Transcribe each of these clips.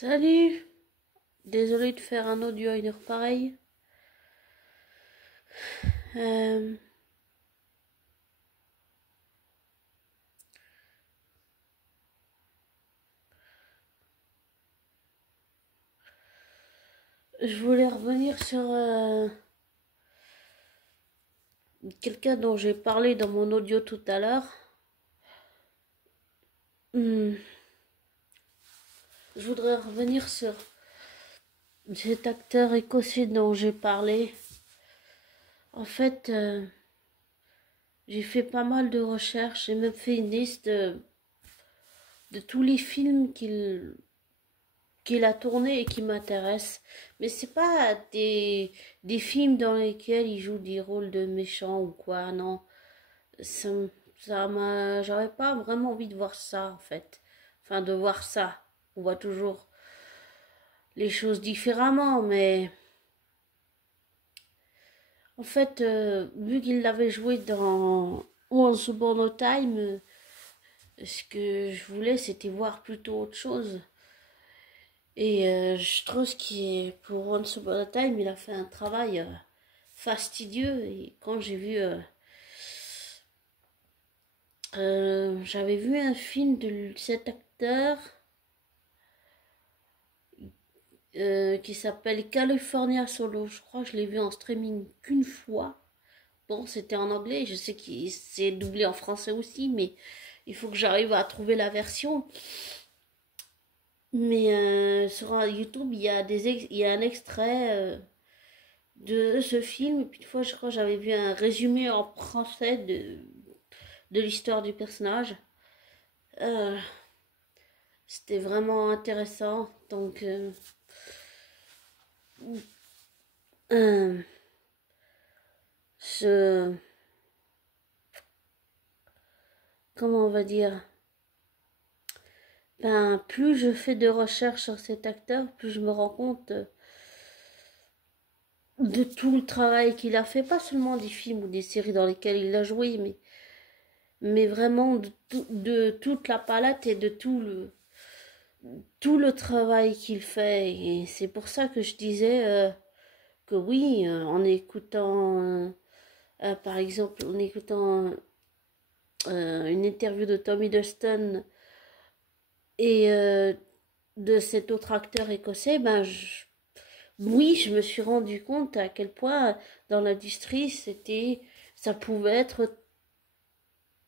Salut, désolé de faire un audio à une heure pareille. Euh, je voulais revenir sur quelqu'un dont j'ai parlé dans mon audio tout à l'heure. Hmm, je voudrais revenir sur cet acteur écossais dont j'ai parlé. En fait, j'ai fait pas mal de recherches, j'ai même fait une liste de tous les films qu'il a tourné et qui m'intéressent. Mais c'est pas des films dans lesquels il joue des rôles de méchants ou quoi, non. Ça, j'avais pas vraiment envie de voir ça en fait. Enfin, de voir ça. On voit toujours les choses différemment, mais en fait, vu qu'il l'avait joué dans Once Upon a Time, ce que je voulais, c'était voir plutôt autre chose. Et je trouve pour Once Upon a Time, il a fait un travail fastidieux. Et quand j'ai vu, j'avais vu un film de cet acteur qui s'appelle California Solo. Je crois que je l'ai vu en streaming qu'une fois. Bon, c'était en anglais, je sais qu'il s'est doublé en français aussi, mais il faut que j'arrive à trouver la version. Mais sur YouTube, il y a un extrait de ce film. Et puis une fois, je crois que j'avais vu un résumé en français de l'histoire du personnage. Euh, C'était vraiment intéressant. Donc, euh, je, comment on va dire, ben, plus je fais de recherches sur cet acteur, plus je me rends compte de tout le travail qu'il a fait, pas seulement des films ou des séries dans lesquelles il a joué, mais vraiment de toute la palette et de tout le travail qu'il fait. Et c'est pour ça que je disais que oui, en écoutant, par exemple, en écoutant une interview de Tommy Dustin et de cet autre acteur écossais, oui, je me suis rendu compte à quel point dans l'industrie, ça pouvait être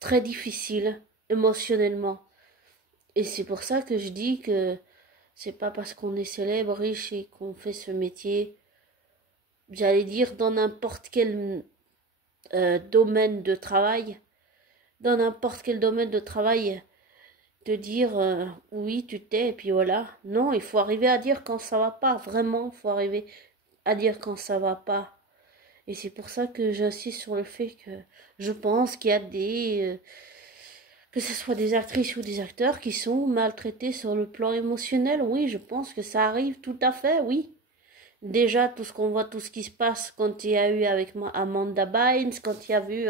très difficile émotionnellement. Et c'est pour ça que je dis que c'est pas parce qu'on est célèbre, riche et qu'on fait ce métier, j'allais dire dans n'importe quel domaine de travail, dans n'importe quel domaine de travail, de dire oui, tu t'es, et puis voilà. Non, il faut arriver à dire quand ça va pas, vraiment, il faut arriver à dire quand ça va pas. Et c'est pour ça que j'insiste sur le fait que je pense qu'il y a que ce soit des actrices ou des acteurs qui sont maltraités sur le plan émotionnel. Oui, je pense que ça arrive tout à fait, oui. Déjà, tout ce qu'on voit, tout ce qui se passe quand il y a eu avec Amanda Bynes, quand il y a eu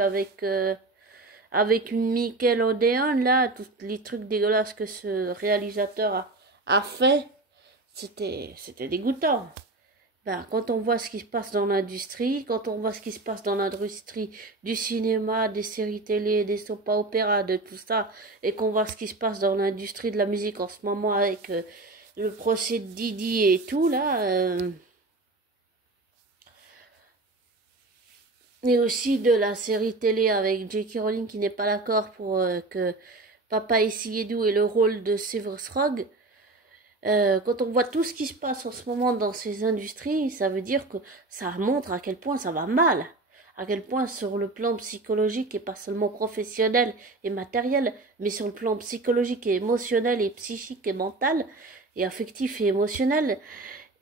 avec une Nickelodeon, là, tous les trucs dégueulasses que ce réalisateur a fait, c'était dégoûtant. Ben, quand on voit ce qui se passe dans l'industrie, quand on voit ce qui se passe dans l'industrie du cinéma, des séries télé, des soap opéras, de tout ça, et qu'on voit ce qui se passe dans l'industrie de la musique en ce moment avec le procès de Didi et tout, là, et aussi de la série télé avec J.K. Rowling qui n'est pas d'accord pour que Papa Essiedu ait le rôle de Severus Rogue. Quand on voit tout ce qui se passe en ce moment dans ces industries, ça veut dire que ça montre à quel point ça va mal, à quel point sur le plan psychologique et pas seulement professionnel et matériel, mais sur le plan psychologique et émotionnel et psychique et mental et affectif et émotionnel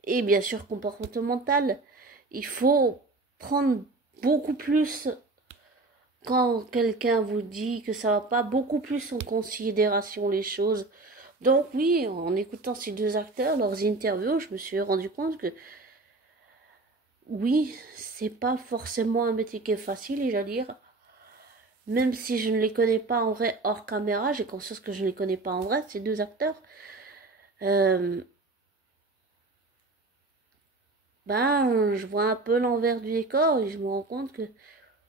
et bien sûr comportemental, il faut prendre beaucoup plus quand quelqu'un vous dit que ça va pas, beaucoup plus en considération les choses. Donc oui, en écoutant ces deux acteurs, leurs interviews, je me suis rendu compte que oui, c'est pas forcément un métier qui est facile, j'allais dire. Même si je ne les connais pas en vrai hors caméra, j'ai conscience que je ne les connais pas en vrai, ces deux acteurs. Euh, ben, je vois un peu l'envers du décor et je me rends compte que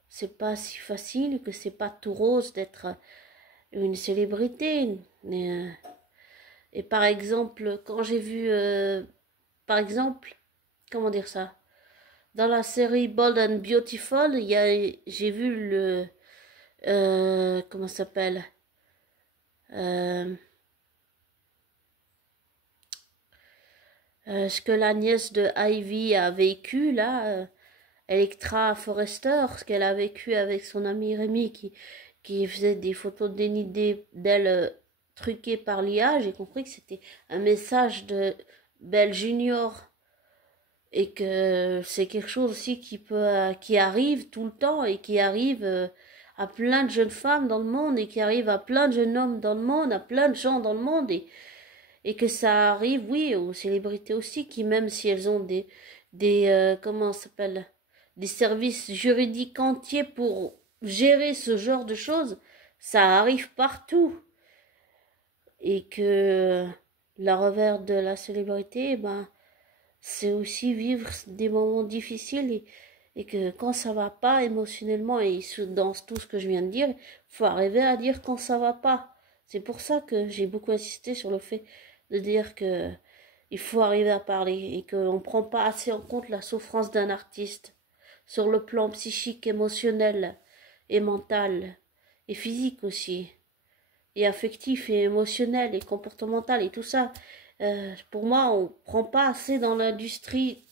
c'est pas si facile, que c'est pas tout rose d'être une célébrité. Et par exemple, quand j'ai vu, par exemple, comment dire ça? Dans la série Bold and Beautiful, j'ai vu comment ça s'appelle? Euh, ce que la nièce de Ivy a vécu là, Electra Forrester, ce qu'elle a vécu avec son ami Rémi qui faisait des photos dénudées d'elle truquées par l'IA. J'ai compris que c'était un message de Belle Junior et que c'est quelque chose aussi qui arrive tout le temps et qui arrive à plein de jeunes femmes dans le monde et qui arrive à plein de jeunes hommes dans le monde, à plein de gens dans le monde et que ça arrive, oui, aux célébrités aussi qui même si elles ont comment ça s'appelle, des services juridiques entiers pour gérer ce genre de choses, ça arrive partout et que la revers de la célébrité, ben c'est aussi vivre des moments difficiles et que quand ça va pas émotionnellement et dans tout ce que je viens de dire, faut arriver à dire quand ça va pas. C'est pour ça que j'ai beaucoup insisté sur le fait de dire que il faut arriver à parler et qu'on ne prend pas assez en compte la souffrance d'un artiste sur le plan psychique, émotionnel et mental et physique aussi et affectif et émotionnel et comportemental et tout ça. Pour moi, on prend pas assez dans l'industrie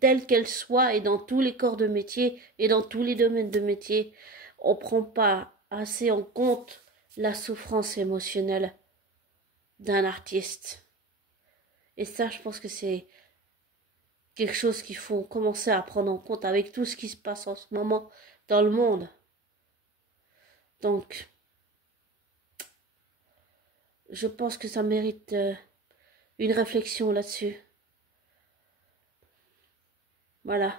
telle qu'elle soit et dans tous les corps de métier et dans tous les domaines de métier. On prend pas assez en compte la souffrance émotionnelle d'un artiste. Et ça, je pense que c'est quelque chose qu'il faut commencer à prendre en compte avec tout ce qui se passe en ce moment dans le monde. Donc, je pense que ça mérite une réflexion là-dessus. Voilà.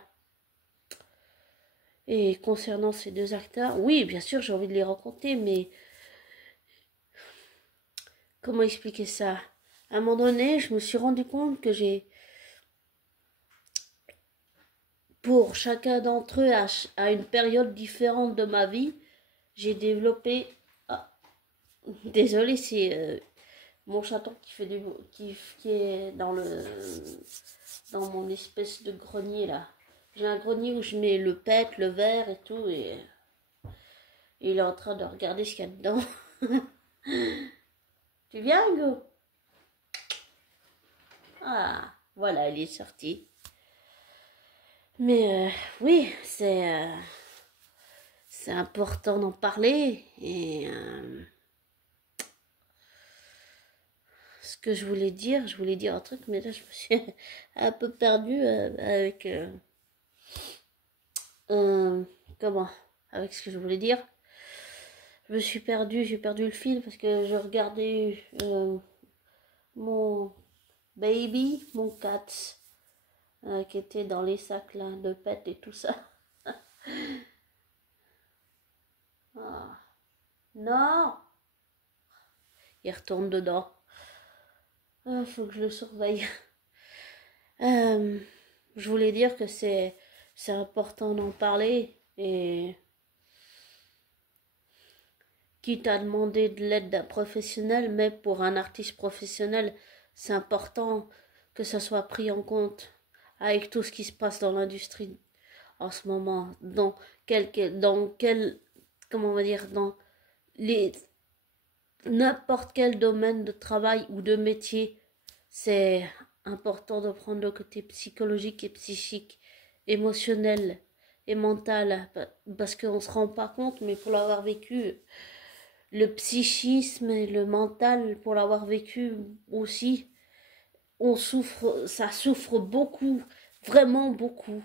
Et concernant ces deux acteurs, oui, bien sûr, j'ai envie de les rencontrer, mais comment expliquer ça? À un moment donné, je me suis rendu compte que pour chacun d'entre eux, à une période différente de ma vie, j'ai développé. Ah, désolé, c'est mon chaton qui fait qui est dans mon espèce de grenier là. J'ai un grenier où je mets le pet, le verre et tout, et il est en train de regarder ce qu'il y a dedans. Tu viens, Hugo? Ah, voilà, il est sorti. Mais oui, c'est important d'en parler. Et ce que je voulais dire un truc, mais là je me suis un peu perdue avec comment, avec ce que je voulais dire. Je me suis perdue, j'ai perdu le fil parce que je regardais mon baby, mon cat, qui était dans les sacs là, de pet et tout ça. Ah, non, il retourne dedans. Faut que je le surveille. Euh, je voulais dire que c'est important d'en parler et quitte à demander de l'aide d'un professionnel, mais pour un artiste professionnel, c'est important que ça soit pris en compte avec tout ce qui se passe dans l'industrie en ce moment, dans quel, comment on va dire, dans les n'importe quel domaine de travail ou de métier, c'est important de prendre le côté psychologique et psychique, émotionnel et mental, parce qu'on ne se rend pas compte, mais pour l'avoir vécu, le psychisme et le mental, pour l'avoir vécu aussi, ça souffre beaucoup, vraiment beaucoup.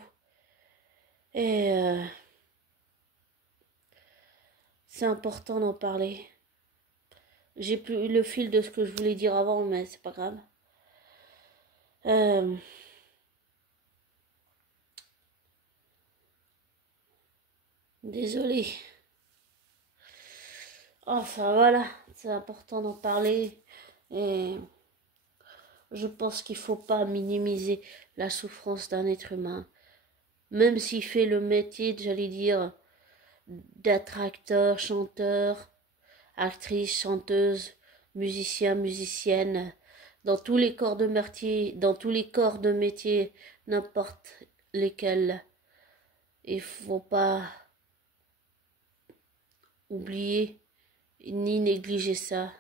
Et c'est important d'en parler. J'ai plus eu le fil de ce que je voulais dire avant, mais c'est pas grave. Euh, désolée. Enfin voilà, c'est important d'en parler. Et Je pense qu'il faut pas minimiser la souffrance d'un être humain. Même s'il fait le métier, j'allais dire, d'être acteur, chanteur, actrice, chanteuse, musicien, musicienne, dans tous les corps de métier, dans tous les corps de métier, n'importe lesquels. Il faut pas oublier ni négliger ça.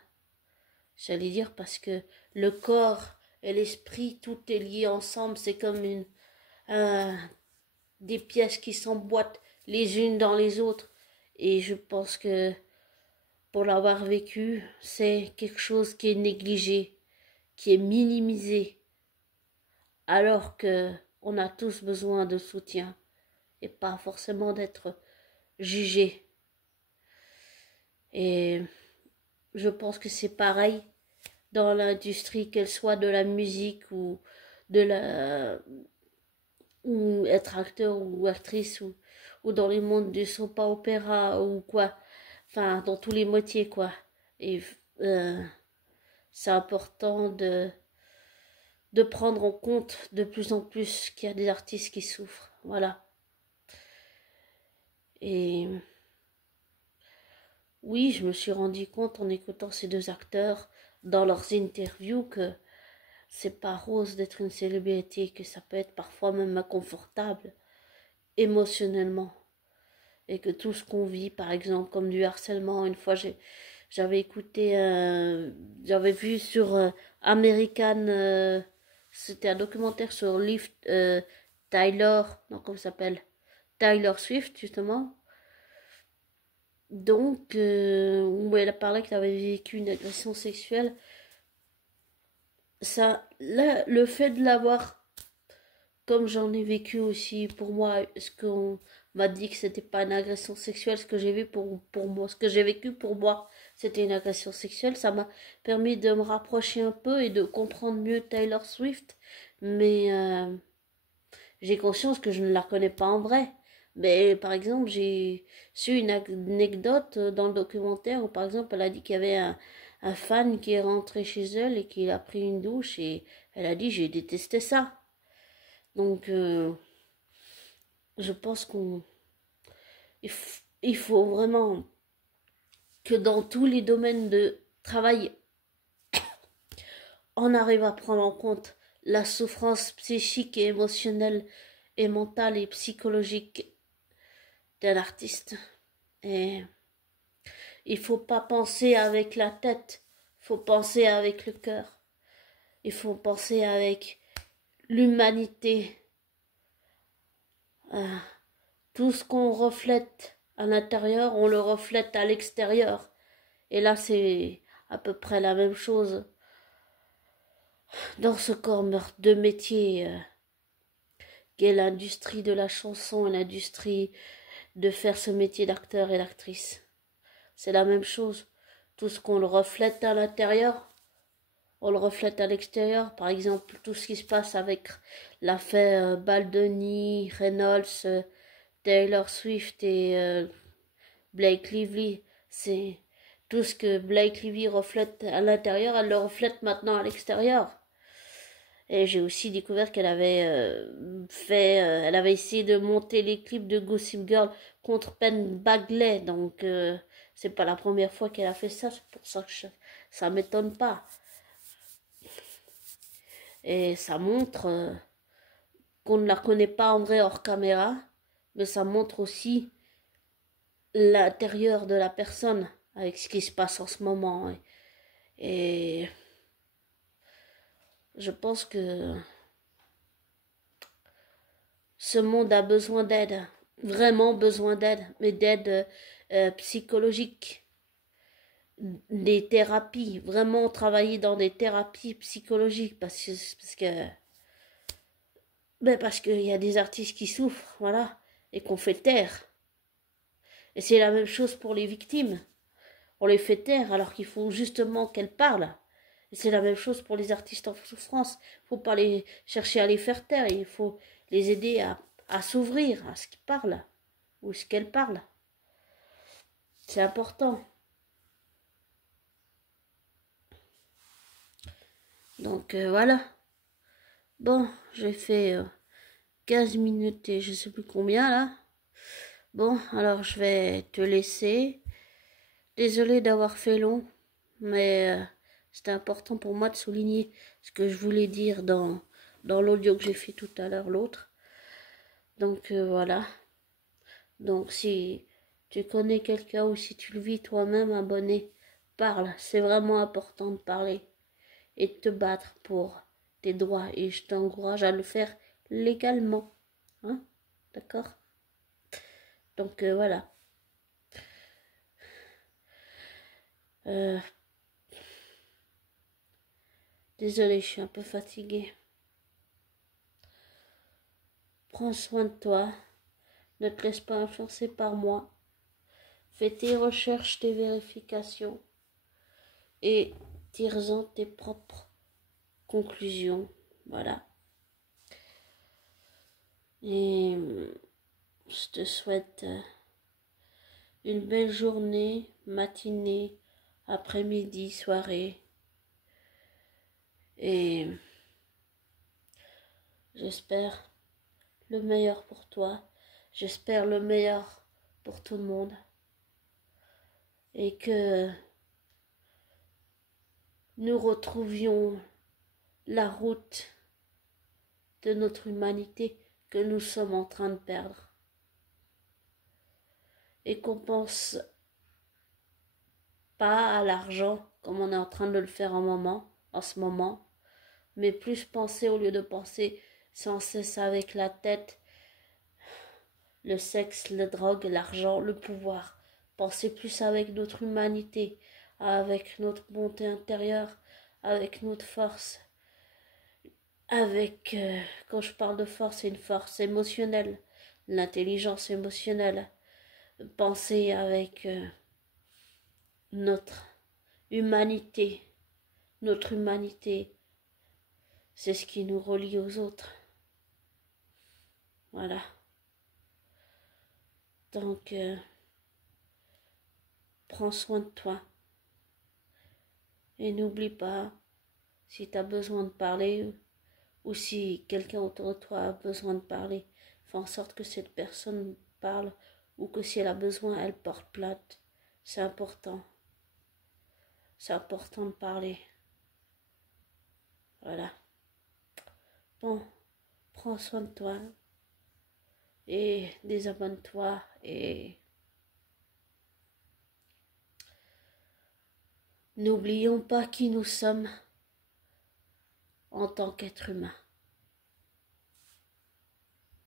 J'allais dire parce que le corps et l'esprit, tout est lié ensemble. C'est comme des pièces qui s'emboîtent les unes dans les autres. Et je pense que pour l'avoir vécu, c'est quelque chose qui est négligé, qui est minimisé, alors que on a tous besoin de soutien et pas forcément d'être jugé. Et je pense que c'est pareil dans l'industrie, qu'elle soit de la musique de la ou être acteur ou actrice ou dans les mondes du soap opéra ou quoi, enfin dans tous les métiers quoi. Et c'est important de prendre en compte de plus en plus qu'il y a des artistes qui souffrent, voilà. Et oui, je me suis rendu compte en écoutant ces deux acteurs dans leurs interviews que c'est pas rose d'être une célébrité, que ça peut être parfois même inconfortable émotionnellement. Et que tout ce qu'on vit, par exemple, comme du harcèlement, une fois j'avais écouté, j'avais vu sur American, c'était un documentaire sur Tyler, non, comment ça s'appelle, Tyler Swift, justement. Donc, où elle a parlé qu'elle avait vécu une agression sexuelle. Ça, là, le fait de l'avoir, comme j'en ai vécu aussi, pour moi, ce qu'on m'a dit que c'était pas une agression sexuelle, ce que j'ai vu pour moi, ce que j'ai vécu pour moi, c'était une agression sexuelle, ça m'a permis de me rapprocher un peu et de comprendre mieux Taylor Swift, mais j'ai conscience que je ne la connais pas en vrai. Mais par exemple, j'ai su une anecdote dans le documentaire où par exemple elle a dit qu'il y avait un fan qui est rentré chez elle et qu'il a pris une douche et elle a dit j'ai détesté ça. Donc je pense il faut vraiment que dans tous les domaines de travail, on arrive à prendre en compte la souffrance psychique et émotionnelle et mentale et psychologique d'un artiste. Et il faut pas penser avec la tête, il faut penser avec le cœur. Il faut penser avec l'humanité. Tout ce qu'on reflète à l'intérieur, on le reflète à l'extérieur. Et là, c'est à peu près la même chose dans ce corps de métier qu'est l'industrie de la chanson et l'industrie de faire ce métier d'acteur et d'actrice. C'est la même chose. Tout ce qu'on le reflète à l'intérieur, on le reflète à l'extérieur. Par exemple, tout ce qui se passe avec l'affaire Baldoni, Reynolds, Taylor Swift et Blake Lively. C'est tout ce que Blake Lively reflète à l'intérieur, elle le reflète maintenant à l'extérieur. Et j'ai aussi découvert qu'elle avait elle avait essayé de monter les clips de Gossip Girl contre Penn Badgley. Donc c'est pas la première fois qu'elle a fait ça. C'est pour ça que ça m'étonne pas. Et ça montre qu'on ne la connaît pas en vrai hors caméra, mais ça montre aussi l'intérieur de la personne avec ce qui se passe en ce moment. Et je pense que ce monde a besoin d'aide, vraiment besoin d'aide, mais d'aide psychologique, des thérapies, vraiment travailler dans des thérapies psychologiques parce qu'il y a des artistes qui souffrent, voilà, et qu'on fait taire. Et c'est la même chose pour les victimes. On les fait taire alors qu'il faut justement qu'elles parlent. Et c'est la même chose pour les artistes en souffrance. Il ne faut pas les chercher à les faire taire, il faut les aider à s'ouvrir à ce qu'ils parlent ou ce qu'elles parlent. C'est important. Donc voilà. Bon, j'ai fait 15 minutes et je sais plus combien là. Bon, alors je vais te laisser. Désolée d'avoir fait long, mais c'était important pour moi de souligner ce que je voulais dire dans l'audio que j'ai fait tout à l'heure, l'autre. Donc voilà. Donc si tu connais quelqu'un ou si tu le vis toi-même, abonné, parle. C'est vraiment important de parler et de te battre pour tes droits. Et je t'encourage à le faire légalement. Hein? D'accord? Donc voilà. Euh, Désolée, je suis un peu fatiguée. Prends soin de toi. Ne te laisse pas influencer par moi. Fais tes recherches, tes vérifications et tire-en tes propres conclusions. Voilà. Et je te souhaite une belle journée, matinée, après-midi, soirée. Et j'espère le meilleur pour toi. J'espère le meilleur pour tout le monde. Et que nous retrouvions la route de notre humanité que nous sommes en train de perdre. Et qu'on pense pas à l'argent comme on est en train de le faire en ce moment, mais plus penser au lieu de penser sans cesse avec la tête, le sexe, la drogue, l'argent, le pouvoir. Penser plus avec notre humanité, avec notre bonté intérieure, avec notre force, avec, quand je parle de force, c'est une force émotionnelle, l'intelligence émotionnelle. Penser avec notre humanité. Notre humanité, c'est ce qui nous relie aux autres. Voilà. Donc, prends soin de toi. Et n'oublie pas, si tu as besoin de parler, ou si quelqu'un autour de toi a besoin de parler, fais en sorte que cette personne parle, ou que si elle a besoin, elle porte plainte. C'est important. C'est important de parler. Voilà. Bon, prends soin de toi. Et désabonne-toi et n'oublions pas qui nous sommes en tant qu'être humain.